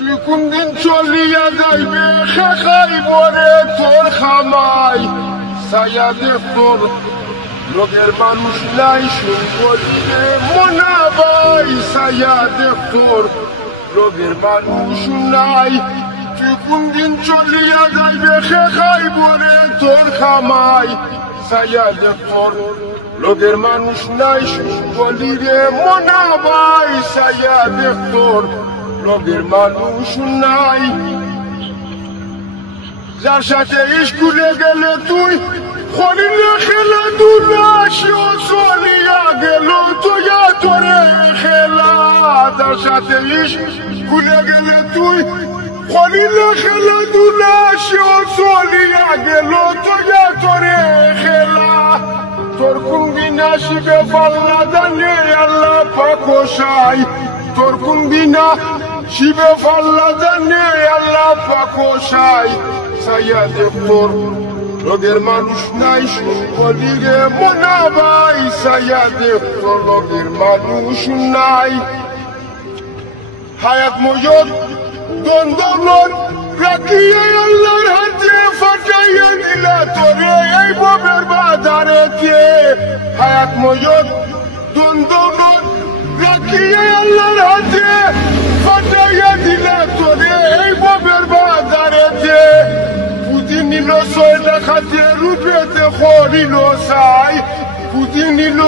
তুই কোনদিন চলিয়া যাইবে খাই বলে তোর খামাই ছায়া দেখ তোর লোকের মানুষ নাই শুনবলিরে মনা ভাই ছায়া দেখ তোর লোকের মানুষ নাই তুই কোনদিন চলিয়া যাইবে খাই বলে তোর খামাই ছায়া দেখ তোর লোকের মানুষ নাই শুনবলিরে মনা ভাই ছায়া দেখ তোর লোকের মানুষ নাই যার সাথে স্কুলে গেলে তুই হরিণে খেলাধুলা সেও চলিয়া গেল তোয়া তোরে খেলা যার সাথে স্কুলে গেলে তুই হরিণে খেলাধুলা সেও চলিয়া গেল তোয়া তোরে খেলা তোর কোন দিন আসিবে পাল্লা জানে আল্লাহ পাক সাই তোর কোন দিন শিবে পাল্লা জানে আল্লাহ পাক সাই ছায়া দেখ তোর লোকের মানুষ নাই শুনবলিরে মনা ভাই ছায়া দেখ তোর লোকের মানুষ নাই হায়াত মজুর দ্বন্দ্বলত রাখিয়ে আল্লাহর হাতে ফাটাইয়া দিলা তোরে এই ববের বাজারেতে হায়াত মজুর দ্বন্দ্বলত রাখিয়ে আল্লাহর হাতে ফাটাইয়া দিলা তোরে এই ববের বাজারেতে পুঁজি নিল 6 টাকাতে রুপেতে খরিল চাই পুঁজি নিল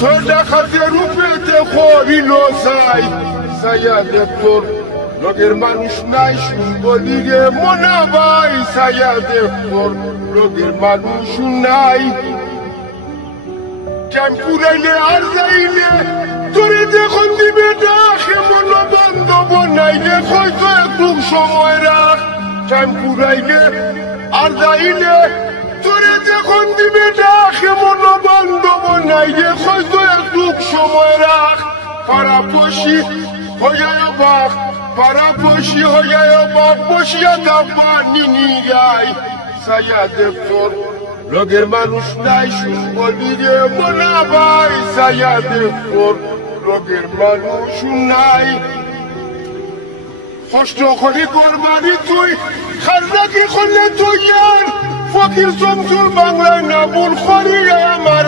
6 টাকাতে রুপেতে খরিল চাই ছায়া দেখ তোর লোকের মানুষ নাই শুনবলিরে মনা ভাই ছায়া দেখ তোর লোকের মানুষ নাই টাইম পুরাইলে আর যাইলে তোরে যখন দিবে ডাক মন বান্ধব নাইলে হয়তো একটু সময় রাখ টাইম পুরাইলে আর যাইলে তোরে যখন দিবে ডাক মন বান্ধব নাইলে হয়তো একটু সময় রাখ পাড়াপড়শি হইয়া বাক পাড়াপড়শি হইয়া বাক বসিয়া দাবা নিনি গাই ছায়া দেখ তোর লোকের মানুষ নাই শুনবলিরে মনা ভাই ছায়া দেখ তোর লোকের মানুষ নাই কষ্ট করি করবানি তুই খাজনাকি করলে তুই আর ফকির চমচুর বাংলায় না ভুল করি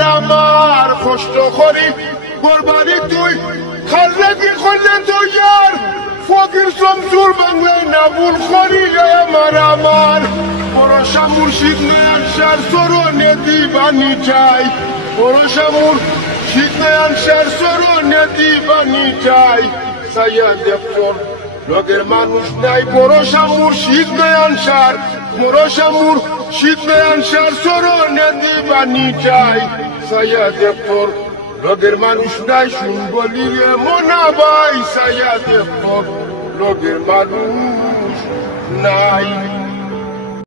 আমার কষ্ট করি করবানি তুই খাজনাকি করলে তুই আর ফকির চমচুর বাংলায় না ভুল করি আমার ভরসা মুর্শিদ নয়ান সার চরণে দিবানি চাই ভরসা মুর্শিদ নয়ান সার চরণে দিবানি চাই ছায়া দেখ তোর লোকের মানুষ নাই ভরসা মুর্শিদ নয়ান সার ভরসা মুর্শিদ নয়ান সার চরণে দিবানি চাই ছায়া দেখ তোর লোকের মানুষ নাই শুনবলিরে মনা ভাই ছায়া দেখ তোর লোকের মানুষ নাই